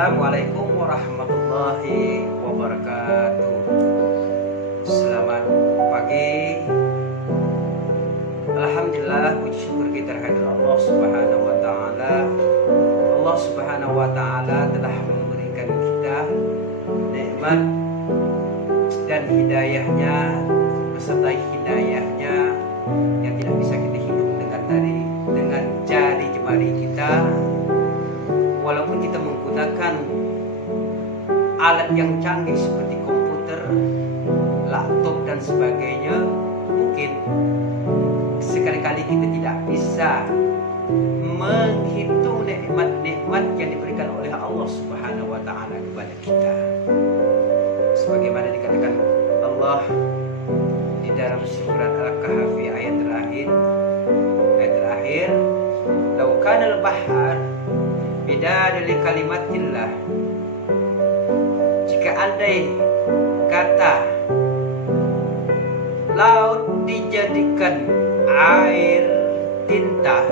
Assalamualaikum warahmatullahi wabarakatuh. Selamat pagi. Alhamdulillah, puji syukur kita terhadap Allah Subhanahu wa taala. Allah Subhanahu wa taala telah memberikan kita nikmat dan hidayahnya, beserta hidayahnya yang tidak bisa kita hitung dengan jari jemari kita. Walaupun kita menggunakan alat yang canggih seperti komputer, laptop dan sebagainya, mungkin sekali-kali kita tidak bisa menghitung nikmat-nikmat yang diberikan oleh Allah Subhanahu wa taala kepada kita. Sebagaimana dikatakan Allah di dalam surat Al-Kahfi ayat terakhir, "Lau kana al-bahr beda dari kalimatillah." Jika andai kata laut dijadikan air tinta,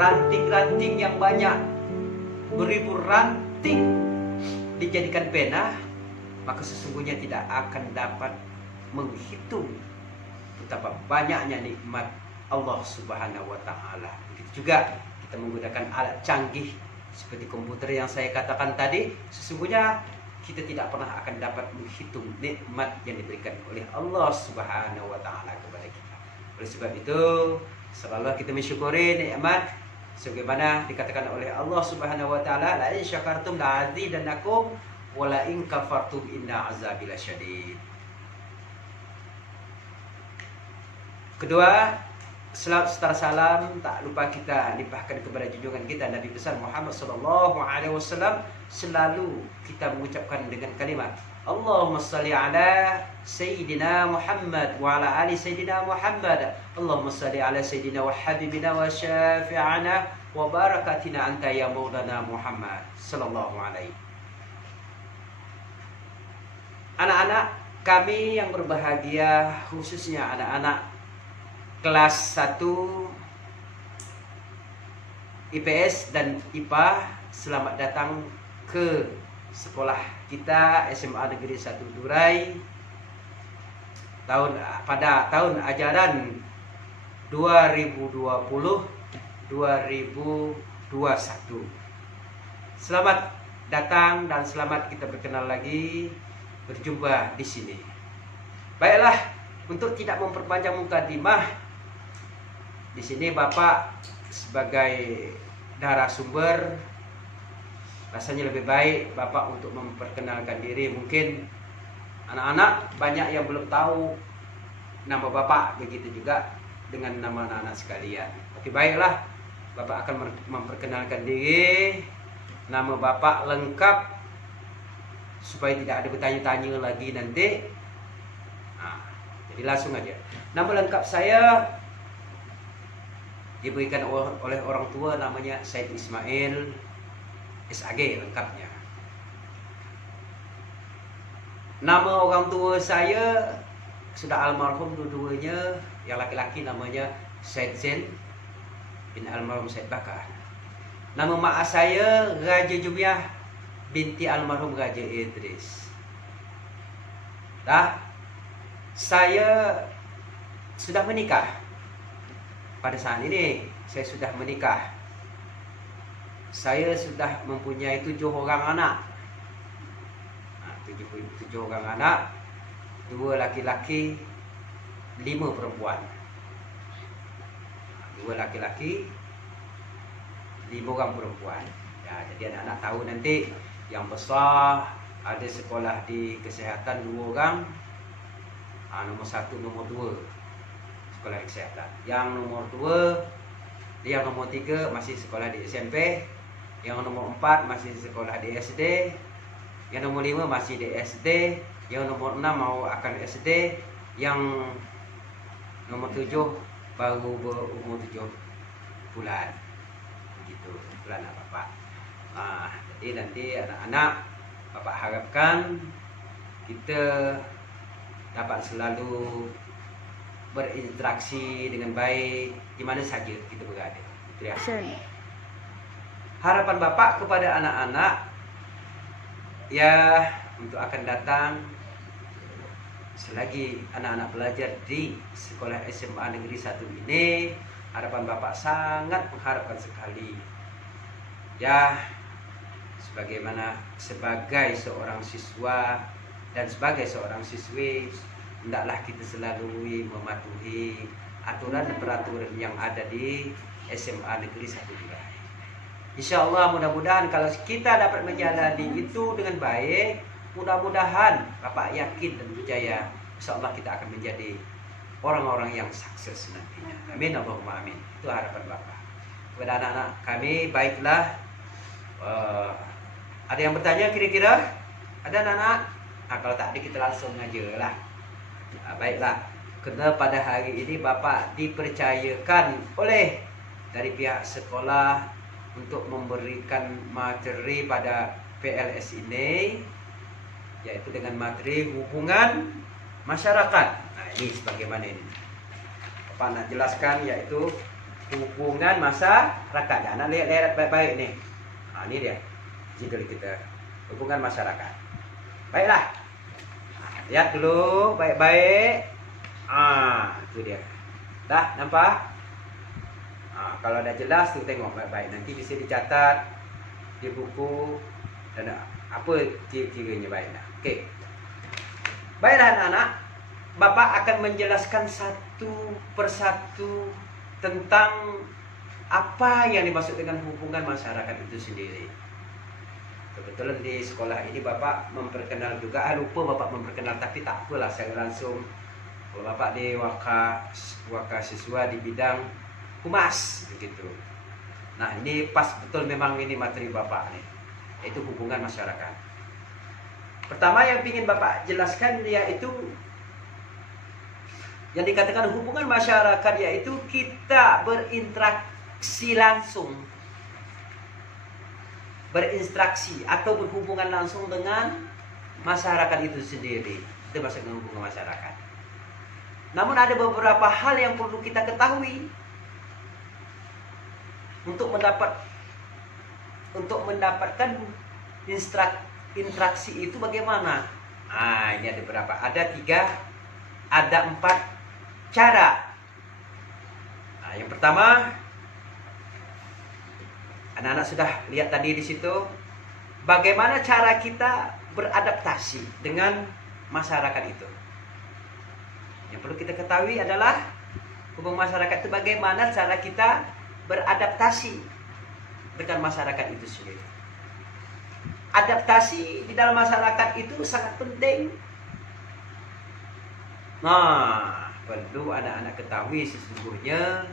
ranting-ranting yang banyak, beribu ranting dijadikan pena, maka sesungguhnya tidak akan dapat menghitung betapa banyaknya nikmat Allah Subhanahu wa taala. Begitu juga kita menggunakan alat canggih seperti komputer yang saya katakan tadi, sesungguhnya kita tidak pernah akan dapat menghitung nikmat yang diberikan oleh Allah Subhanahu wa taala kepada kita. Oleh sebab itu, selalu kita mensyukuri nikmat sebagaimana dikatakan oleh Allah Subhanahu wa taala, "La in syakartum la azidannakum wa la in kafartum inna azabi lasyadid." Kedua, selawat serta salam tak lupa kita limpahkan kepada junjungan kita Nabi besar Muhammad sallallahu alaihi wasallam. Selalu kita mengucapkan dengan kalimat Allahumma salli ala Sayyidina Muhammad wa ala ali Sayyidina Muhammad. Allahumma salli ala Sayyidina wa habibina wa syafi'ana wa barakatina anta ya maulana Muhammad sallallahu alaihi. Anak-anak kami yang berbahagia, khususnya anak-anak kelas 1 IPS dan IPA, selamat datang ke sekolah kita SMA Negeri 1 Durai pada tahun ajaran 2020-2021. Selamat datang dan selamat kita berkenal lagi, berjumpa di sini. Baiklah, untuk tidak memperpanjang mukadimah, di sini Bapak sebagai narasumber, rasanya lebih baik Bapak untuk memperkenalkan diri. Mungkin anak-anak banyak yang belum tahu nama Bapak, begitu juga dengan nama anak-anak sekalian. Oke, baiklah, Bapak akan memperkenalkan diri, nama Bapak lengkap, supaya tidak ada bertanya-tanya lagi nanti. Jadi langsung aja. Nama lengkap saya diberikan oleh orang tua, namanya Said Ismail SAG lengkapnya. Nama orang tua saya sudah almarhum dua-duanya. Yang laki-laki namanya Said Zain bin almarhum Said Bakar. Nama mak saya Raja Jumiah binti almarhum Raja Idris. Saya sudah menikah. Pada saat ini saya sudah menikah. Saya sudah mempunyai 7 orang anak. 7 orang anak, 2 laki-laki, 5 perempuan. 2 laki-laki, 5 orang perempuan. Ya, jadi anak-anak tahu nanti yang besar ada sekolah di kesehatan 2 orang. Nomor 1, nomor 2 sekolah kesehatan. Yang nomor 3 masih sekolah di SMP. Yang nomor 4 masih sekolah di SD. Yang nomor 5 masih di SD. Yang nomor 6 mau akan SD. Yang nomor 7 baru berumur 7 bulan. Begitu bulan Bapak. Jadi nanti anak-anak Bapak harapkan kita dapat selalu berinteraksi dengan baik di mana saja kita berada. Itu ya. harapan Bapak kepada anak-anak ya untuk akan datang, selagi anak-anak belajar di sekolah SMA Negeri 1 ini, harapan Bapak sangat mengharapkan sekali ya, sebagai seorang siswa dan sebagai seorang siswi, hendaklah kita selalu mematuhi aturan dan peraturan yang ada di SMA Negeri 1 Durai. Insya Allah mudah-mudahan kalau kita dapat menjalani itu dengan baik, mudah-mudahan Bapak yakin dan percaya insya Allah kita akan menjadi orang-orang yang sukses nantinya. Amin Allahumma amin. Itu harapan Bapak kepada anak-anak kami. Baiklah, ada yang bertanya kira-kira? Ada anak-anak? Nah, kalau tak ada kita langsung aja lah. Nah, baiklah, karena pada hari ini Bapak dipercayakan oleh dari pihak sekolah untuk memberikan materi pada PLS ini, yaitu dengan materi hubungan masyarakat. Nah, ini sebagaimana ini Bapak nak jelaskan, yaitu hubungan masyarakat. Anak lihat baik-baik nih. Nah, ini dia judul kita, hubungan masyarakat. Baiklah, nah, lihat dulu baik-baik. Itu dia. Dah nampak? Kalau ada jelas tuh tengok baik-baik, nanti bisa dicatat di buku dan apa ciri-cirinya. Baiklah. Okey. Baiklah anak-anak, Bapak akan menjelaskan satu persatu tentang apa yang dimaksud dengan hubungan masyarakat itu sendiri. Kebetulan di sekolah ini Bapak memperkenal juga, lupa Bapak memperkenal, tapi tak apalah, saya langsung. Kalau Bapak di waka siswa di bidang humas begitu. Nah, ini pas betul, memang ini materi Bapak nih, yaitu hubungan masyarakat. Pertama yang ingin Bapak jelaskan yaitu yang dikatakan hubungan masyarakat, yaitu kita berinteraksi langsung, berinteraksi atau berhubungan langsung dengan masyarakat itu sendiri. Itu maksudnya hubungan masyarakat. Namun ada beberapa hal yang perlu kita ketahui untuk mendapatkan interaksi itu bagaimana. Ini ada berapa? Ada 4 cara. Yang pertama, anak-anak sudah lihat tadi di situ, bagaimana cara kita beradaptasi dengan masyarakat itu. Yang perlu kita ketahui adalah hubungan masyarakat itu bagaimana cara kita beradaptasi dengan masyarakat itu sendiri. Adaptasi di dalam masyarakat itu sangat penting. Nah, perlu anak-anak ketahui sesungguhnya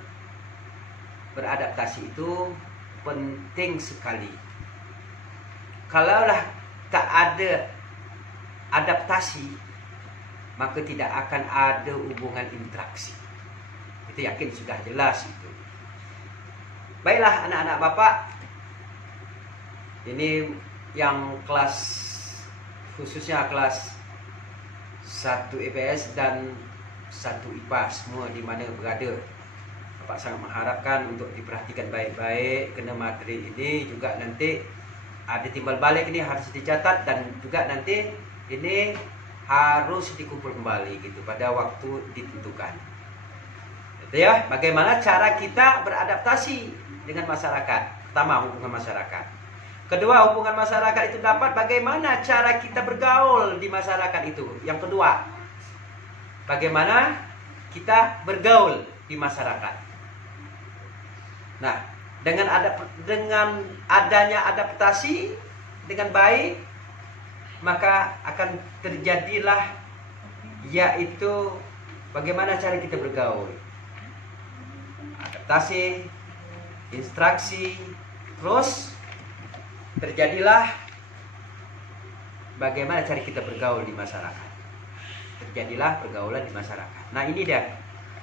beradaptasi itu penting sekali. Kalaulah tak ada adaptasi, maka tidak akan ada hubungan interaksi. Itu yakin sudah jelas itu. Baiklah anak-anak Bapak, ini yang kelas, khususnya kelas 1 IPS dan 1 IPA semua di mana berada, Bapak sangat mengharapkan untuk diperhatikan baik-baik, kena materi ini juga nanti ada timbal balik, ini harus dicatat dan juga nanti ini harus dikumpul kembali gitu pada waktu ditentukan. Itu ya, bagaimana cara kita beradaptasi dengan masyarakat. Pertama, hubungan masyarakat. Kedua, hubungan masyarakat itu dapat bagaimana cara kita bergaul di masyarakat itu. Yang kedua, bagaimana kita bergaul di masyarakat. Nah, dengan adanya adaptasi dengan baik, maka akan terjadilah yaitu bagaimana cara kita bergaul. Adaptasi, instruksi, terus terjadilah bagaimana cara kita bergaul di masyarakat. Terjadilah pergaulan di masyarakat. Nah, ini dia.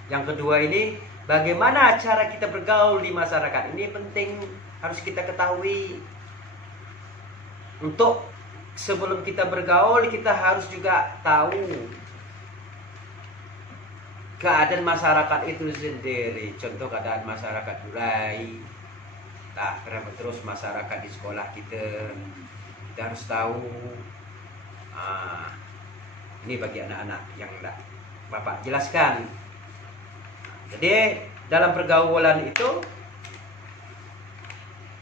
Yang kedua ini, bagaimana cara kita bergaul di masyarakat. Ini penting, harus kita ketahui. Untuk sebelum kita bergaul, kita harus juga tahu keadaan masyarakat itu sendiri. Contoh keadaan masyarakat Durai, Nah, karena terus masyarakat di sekolah kita harus tahu. Ini bagi anak-anak yang enggak Bapak jelaskan. Jadi dalam pergaulan itu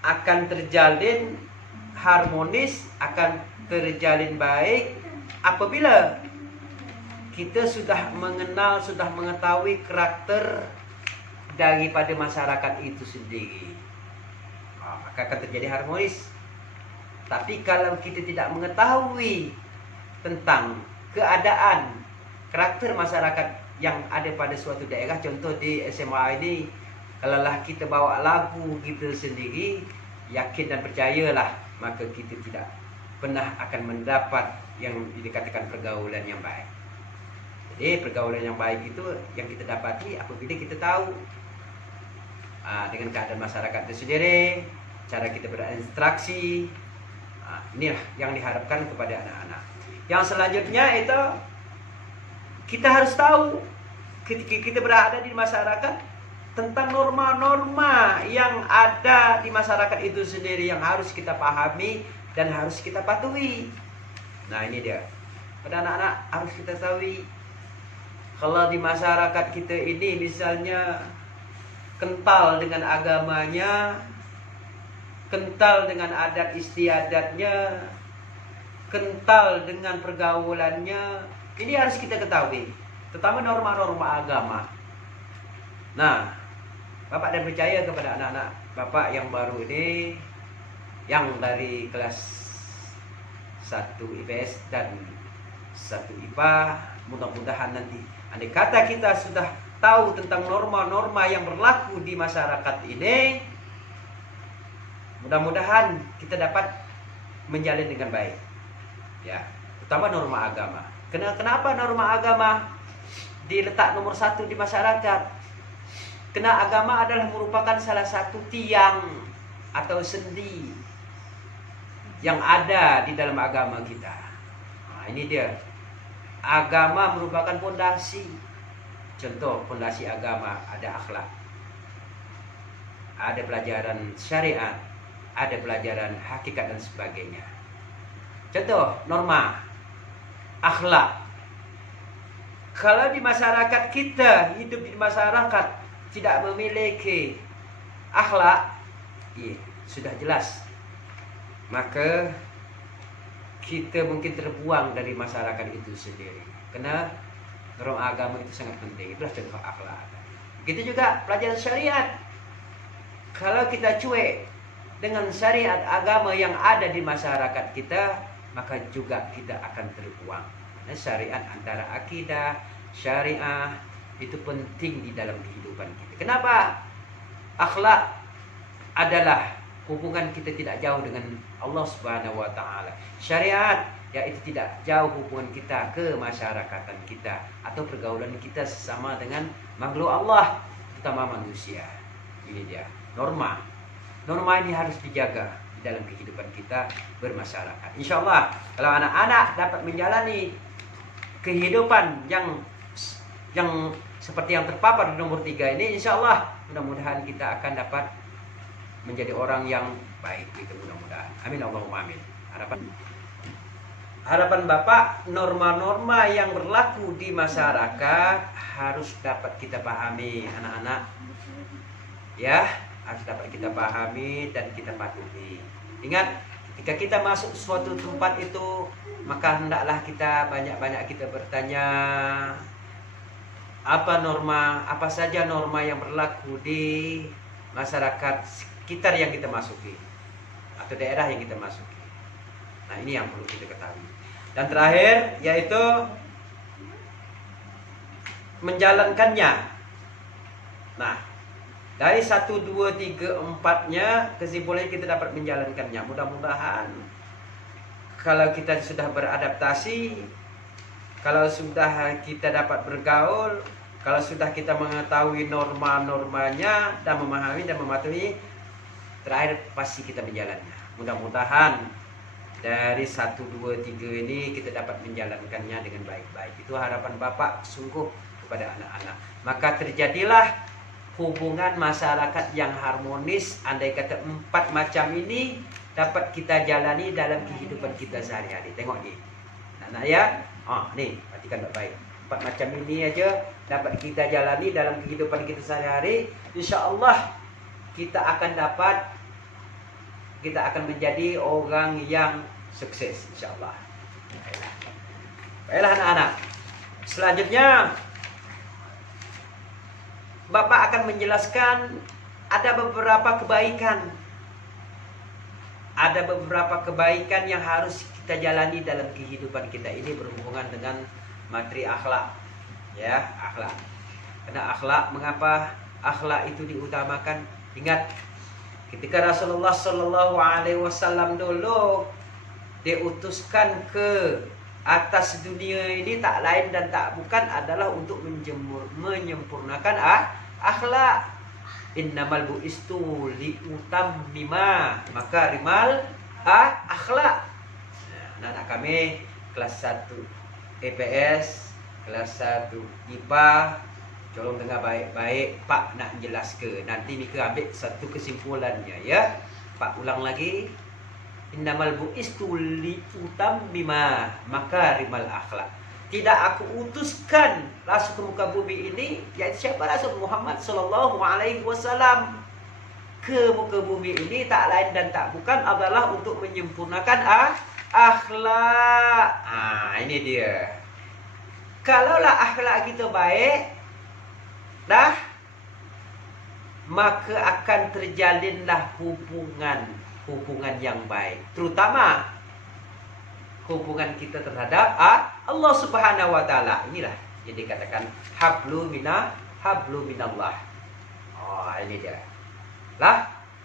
akan terjalin harmonis, akan terjalin baik apabila kita sudah mengenal, sudah mengetahui karakter daripada masyarakat itu sendiri. Maka akan terjadi harmonis. Tapi kalau kita tidak mengetahui tentang keadaan karakter masyarakat yang ada pada suatu daerah, contoh di SMA ini, kalaulah kita bawa lagu kita sendiri, yakin dan percayalah, maka kita tidak pernah akan mendapat yang dikatakan pergaulan yang baik. Jadi pergaulan yang baik itu yang kita dapati apabila kita tahu dengan keadaan masyarakat itu sendiri, cara kita berinteraksi. Inilah yang diharapkan kepada anak-anak. Yang selanjutnya itu kita harus tahu ketika kita berada di masyarakat tentang norma-norma yang ada di masyarakat itu sendiri yang harus kita pahami dan harus kita patuhi. Nah, ini dia. Pada anak-anak harus kita tahu, kalau di masyarakat kita ini misalnya kental dengan agamanya, kental dengan adat istiadatnya, kental dengan pergaulannya, ini harus kita ketahui, terutama norma-norma agama. Nah, Bapak dan percaya kepada anak-anak Bapak yang baru ini, yang dari kelas 1 IPS dan 1 IPA, mudah-mudahan nanti andai kata kita sudah tahu tentang norma-norma yang berlaku di masyarakat ini, mudah-mudahan kita dapat menjalin dengan baik. Ya, terutama norma agama. Kenapa norma agama diletak nomor 1 di masyarakat? Karena agama adalah merupakan salah satu tiang atau sendi yang ada di dalam agama kita. Nah, ini dia. Agama merupakan fondasi. Contoh fondasi agama ada akhlak, ada pelajaran syariat, ada pelajaran hakikat dan sebagainya. Contoh norma akhlak. Kalau di masyarakat kita, hidup di masyarakat tidak memiliki akhlak, sudah jelas, maka kita mungkin terbuang dari masyarakat itu sendiri. Karena norma agama itu sangat penting. Itulah contoh akhlak. Begitu juga pelajaran syariat. Kalau kita cuek dengan syariat agama yang ada di masyarakat kita, maka juga kita akan terbuang. Karena syariat antara akidah, syariah itu penting di dalam kehidupan kita. Kenapa? Akhlak adalah hubungan kita tidak jauh dengan Allah Subhanahu wa taala. Syariat yaitu tidak jauh hubungan kita ke masyarakatan kita atau pergaulan kita sesama dengan makhluk Allah, terutama manusia. Ini dia norma. Norma ini harus dijaga di dalam kehidupan kita bermasyarakat. Insya Allah kalau anak-anak dapat menjalani kehidupan yang seperti yang terpapar di nomor 3 ini, insya Allah mudah-mudahan kita akan dapat menjadi orang yang baik, itu mudah-mudahan. Amin Allahumma amin. Harapan Bapak, norma-norma yang berlaku di masyarakat harus dapat kita pahami, anak-anak. Ya, harus dapat kita pahami dan kita patuhi. Ingat, ketika kita masuk suatu tempat itu, maka hendaklah kita banyak-banyak kita bertanya, apa saja norma yang berlaku di masyarakat sekitar yang kita masuki atau daerah yang kita masuki. Nah, ini yang perlu kita ketahui. Dan terakhir yaitu menjalankannya. Nah, dari 1, 2, 3, 4-nya kesimpulannya kita dapat menjalankannya. Mudah-mudahan kalau kita sudah beradaptasi, kalau sudah kita dapat bergaul, kalau sudah kita mengetahui norma-normanya dan memahami dan mematuhi, terakhir pasti kita menjalannya. Mudah-mudahan dari 1, 2, 3 ini kita dapat menjalankannya dengan baik-baik. Itu harapan Bapak sungguh kepada anak-anak. Maka terjadilah hubungan masyarakat yang harmonis. Andai kata 4 macam ini dapat kita jalani dalam kehidupan kita sehari-hari. Tengok ni, anak ya. Nih, perhatikan baik-baik. 4 macam ini aja dapat kita jalani dalam kehidupan kita sehari-hari. InsyaAllah kita akan menjadi orang yang sukses, InsyaAllah. Baiklah anak-anak. Selanjutnya Bapak akan menjelaskan ada beberapa kebaikan. Ada beberapa kebaikan yang harus kita jalani dalam kehidupan kita ini berhubungan dengan materi akhlak. Ya, akhlak. Karena akhlak, mengapa akhlak itu diutamakan? Ingat, ketika Rasulullah Shallallahu Alaihi Wasallam dulu diutuskan ke atas dunia ini, tak lain dan tak bukan adalah untuk menyempurnakan akhlak. Innamal bu'istu liutammima makarimal akhlak. Anak-anak kami kelas 1 EPS, kelas 1 IPA, tolong dengar baik-baik, Pak nak jelaskan. Nanti ni ambil satu kesimpulannya ya. Pak ulang lagi. Innamal bu'istu liutammima makarimal akhlak. Tidak aku utuskan Rasul ke muka bumi ini, yaitu siapa? Rasul Muhammad Sallallahu Alaihi Wasallam ke muka bumi ini tak lain dan tak bukan adalah untuk menyempurnakan akhlak. Ini dia. Kalaulah akhlak kita baik, maka akan terjalinlah hubungan yang baik, terutama hubungan kita terhadap Allah Subhanahu wa taala. Inilah yang dikatakan hablu minallah. Ini dia.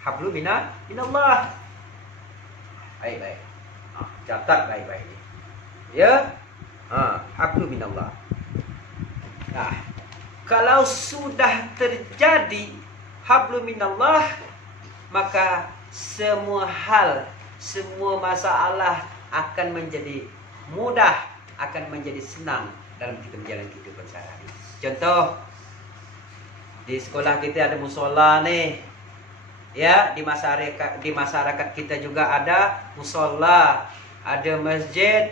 Hablu minallah. Baik. Catat baik-baik ini. Ya. Hablu minallah. Kalau sudah terjadi hablu minallah, maka semua hal, semua masalah akan menjadi mudah, akan menjadi senang dalam kita menjalani kehidupan sehari-hari. Contoh, di sekolah kita ada musola nih. Ya, di masyarakat kita juga ada musola, ada masjid.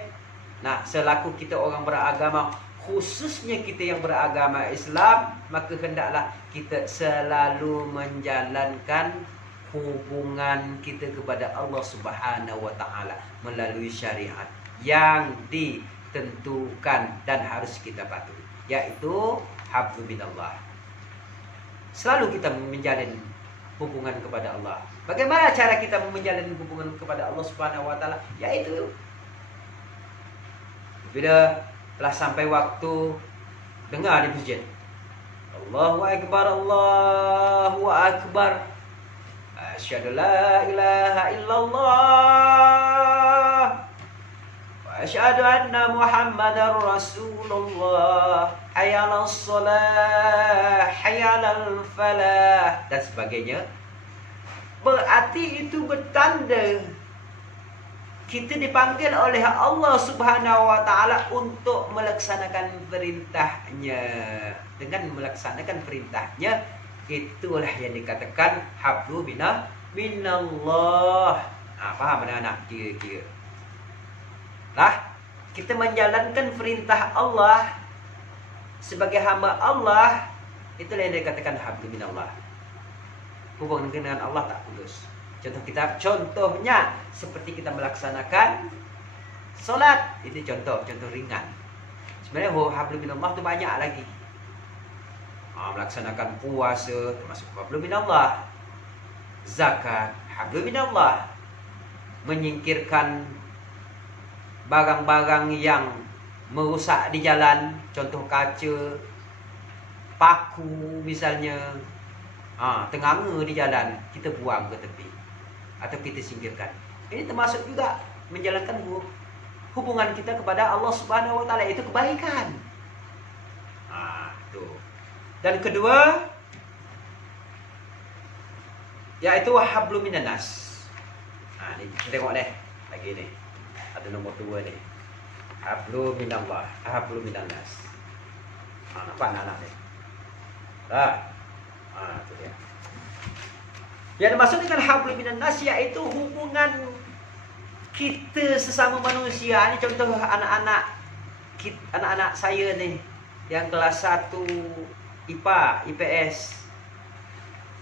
Nah, selaku kita orang beragama, khususnya kita yang beragama Islam, maka hendaklah kita selalu menjalankan hubungan kita kepada Allah Subhanahu wa taala melalui syariat yang ditentukan dan harus kita patuhi, yaitu hablu minallah. Selalu kita menjalin hubungan kepada Allah. Bagaimana cara kita menjalin hubungan kepada Allah Subhanahu wa taala? Yaitu bila telah sampai waktu dengar di masjid, Allahu akbar, Allahu akbar, asyhadu la ilaha illallah wa asyhadu anna Muhammadar Rasulullah, hayyalas shalah, hayyalal falah, dan sebagainya. Berarti itu bertanda kita dipanggil oleh Allah Subhanahu wa taala untuk melaksanakan perintahnya. Dengan melaksanakan perintahnya, itulah yang dikatakan hablu minallah. Paham anak-anak? Kira-kira kita menjalankan perintah Allah sebagai hamba Allah, itulah yang dikatakan hablu minallah. Hubungan dengan Allah tak putus. Contohnya seperti kita melaksanakan solat, itu contoh ringan. Sebenarnya hablu minallah itu banyak lagi. Melaksanakan puasa termasuk hablu minallah. Zakat hablu minallah. Menyingkirkan barang-barang yang merusak di jalan, contoh kaca, paku misalnya, tenganga di jalan, kita buang ke tepi atau kita singkirkan. Ini termasuk juga menjalankan hubungan kita kepada Allah Subhanahu wa taala, itu kebaikan. Tuh. Dan kedua, yaitu hablu minanas. Ini tengok deh, lagi nih. Ada nomor 2 nih. Hablu minallah, hablu minanas. Nampak anak-anak nih. Itu dia. Yang dimaksud dengan hablum minan nas yaitu hubungan kita sesama manusia. Ini contoh anak-anak saya nih yang kelas 1 IPA, IPS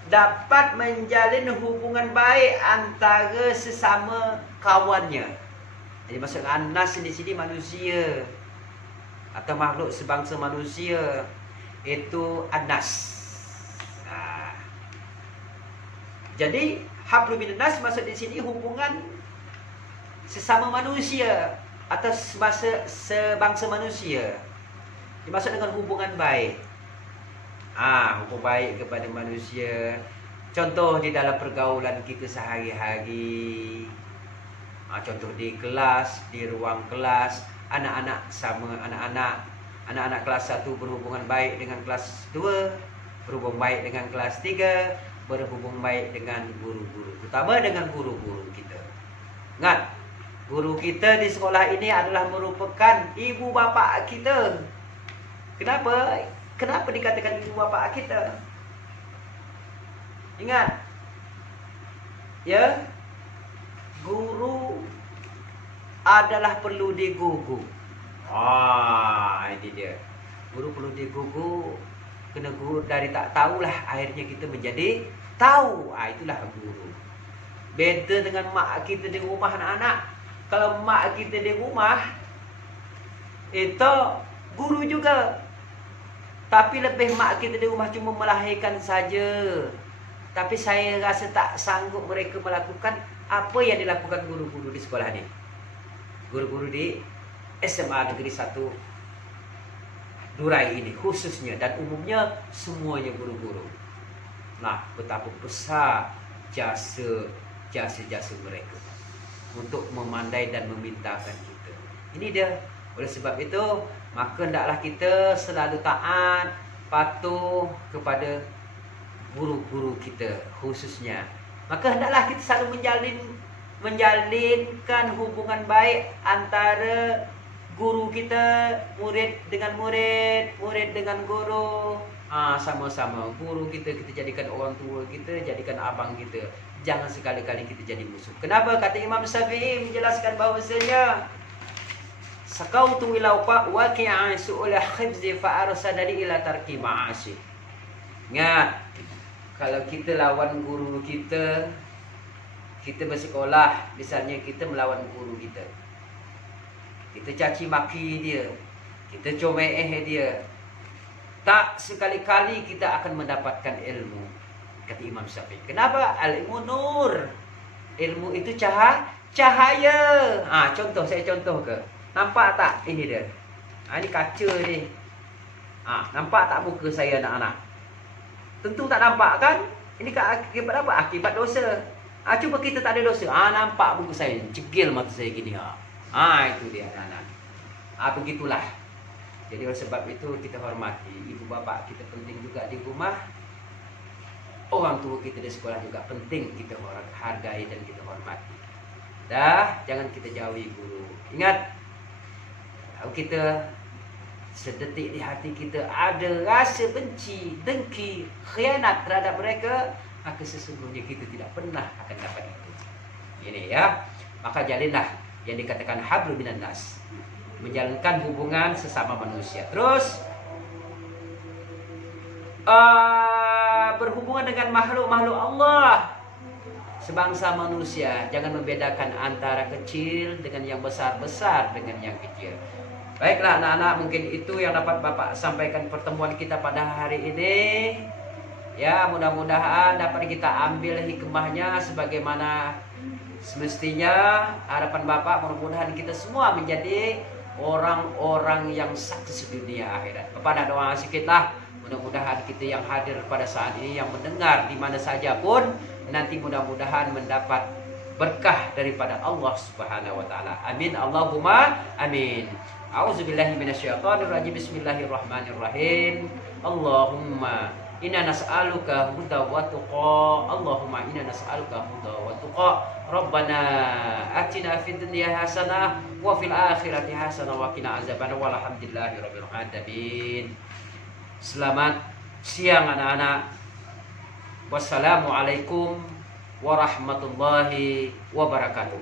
dapat menjalin hubungan baik antara sesama kawannya. Jadi maksud anas di sini manusia atau makhluk sebangsa manusia, itu anas. Jadi hablum minan nas maksud di sini hubungan sesama manusia atau sebangsa manusia. Dimaksud dengan hubungan baik. Hubungan baik kepada manusia. Contoh di dalam pergaulan kita sehari-hari. Contoh di kelas, di ruang kelas, anak-anak sama anak-anak kelas 1 berhubungan baik dengan kelas 2, berhubungan baik dengan kelas 3, berhubungan baik dengan guru-guru, terutama dengan guru-guru kita. Ingat, guru kita di sekolah ini adalah merupakan ibu bapa kita. Kenapa? Kenapa dikatakan ibu bapa kita? Ingat, ya, guru adalah perlu digugu. Ini dia. Guru perlu digugu. Kena guru dari tak tahulah akhirnya kita menjadi tahu. Itulah guru. Beda dengan mak kita di rumah anak-anak. Kalau mak kita di rumah, itu guru juga. Tapi lebih mak kita di rumah cuma melahirkan saja. Tapi saya rasa tak sanggup mereka melakukan apa yang dilakukan guru-guru di sekolah ini. Guru-guru di SMA Negeri 1 Durai ini khususnya, dan umumnya semuanya guru-guru. Nah, betapa besar jasa mereka untuk memandai dan memintakan kita. Ini dia. Oleh sebab itu, maka hendaklah kita selalu taat, patuh kepada guru-guru kita khususnya. Maka hendaklah kita selalu menjalinkan hubungan baik antara guru kita, murid dengan murid, murid dengan guru. Sama-sama guru kita jadikan orang tua kita, jadikan abang kita. Jangan sekali-kali kita jadi musuh. Kenapa? Kata Imam Syafi'i menjelaskan bahawasanya sakautu ila waqi'an su'ula khibzi fa arsadani ila tarki ma'asi. Ingat, kalau kita lawan guru kita bersekolah, misalnya kita melawan guru kita caci maki dia, kita comel dia, tak sekali-kali kita akan mendapatkan ilmu. Kata Imam Syafi'i. Kenapa? Al-ilmu nur. Ilmu itu cahaya. Saya contoh ke. Nampak tak? Ini dia. Ini kaca ni. Nampak tak muka saya anak-anak? Tentu tak nampak kan? Ini akibat apa? Akibat dosa. Cuba kita tak ada dosa. Nampak muka saya. Cegil mata saya gini. Itu dia anak-anak. Begitulah. Jadi oleh sebab itu kita hormati ibu bapa kita, penting juga di rumah. Orang tua kita di sekolah juga penting kita hargai dan kita hormati. Jangan kita jauhi guru. Ingat, kalau kita sedetik di hati kita ada rasa benci, dengki, khianat terhadap mereka, maka sesungguhnya kita tidak pernah akan dapat itu. Ini ya. Maka jalinlah yang dikatakan hablum minan nas, menjalankan hubungan sesama manusia. Terus berhubungan dengan makhluk-makhluk Allah sebangsa manusia. Jangan membedakan antara kecil dengan yang besar-besar dengan yang kecil. Baiklah anak-anak, mungkin itu yang dapat Bapak sampaikan pertemuan kita pada hari ini. Ya, mudah-mudahan dapat kita ambil hikmahnya sebagaimana semestinya. Harapan Bapak mudah-mudahan kita semua menjadi orang-orang yang sukses di dunia akhirat. Bapak nak doa sikitlah. Mudah-mudahan kita yang hadir pada saat ini, yang mendengar di mana saja pun, nanti mudah-mudahan mendapat berkah daripada Allah Subhanahu wa taala. Amin Allahumma amin. A'udzubillahi minasyaitonirrajim. Bismillahirrahmanirrahim. Allahumma inna nas'aluka huda wa tuqa. Allahumma inna nas'aluka huda wa tuqa. Rabbana atina fid dunya hasanah wa fil akhirati hasanah wa qina azabannar. Walhamdulillahirabbil alamin. Selamat siang anak-anak. Wassalamualaikum warahmatullahi wabarakatuh.